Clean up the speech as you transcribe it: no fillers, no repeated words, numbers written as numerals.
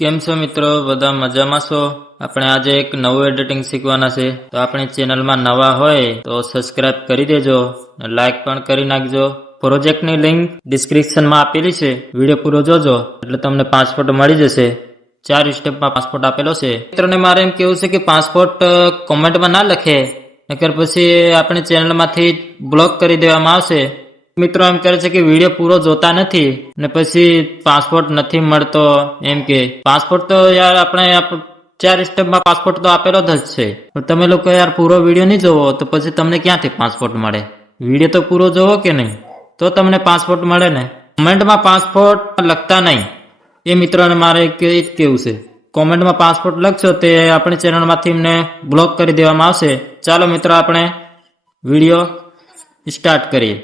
કેમ છો મિત્રો? બધા મજામાં છો? આપણે આજે એક નવું એડિટિંગ શીખવાના છે, તો આપણી ચેનલમાં નવા હોય તો સબસ્ક્રાઇબ કરી દેજો, લાઈક પણ કરી નાખજો. પ્રોજેક્ટની લિંક ડિસ્ક્રિપ્શનમાં આપેલી છે, વિડીયો પૂરો જોજો એટલે તમને પાસપોર્ટ મળી જશે. 4 સ્ટેપમાં પાસપોર્ટ આપેલો છે. મિત્રોને મારે એમ કેવું છે કે પાસપોર્ટ કોમેન્ટમાં ના લખે, નકર પછી આપણી ચેનલમાંથી બ્લોક કરી દેવામાં આવશે. મિત્રો એમ કહે છે કે વિડીયો પૂરો જોતા નથી ને પછી પાસપોર્ટ નથી મળતો. એમ કે પાસપોર્ટ તો યાર આપણે 4 સ્ટેપમાં પાસપોર્ટ તો આપેલો જ છે, પણ તમે લોકો યાર પૂરો વિડીયો નહીં જોવો તો પછી તમને ક્યાંથી પાસપોર્ટ મળે? વિડીયો તો પૂરો જોવો કે નહીં, તો તમને પાસપોર્ટ મળે ને. કોમેન્ટમાં પાસપોર્ટ લખતા નહીં, એ મિત્રોને મારે કેવું છે. કોમેન્ટમાં પાસપોર્ટ લખશો તે આપણી ચેનલમાંથી એમને બ્લોક કરી દેવામાં આવશે. ચાલો મિત્રો આપણે વિડીયો સ્ટાર્ટ કરીએ.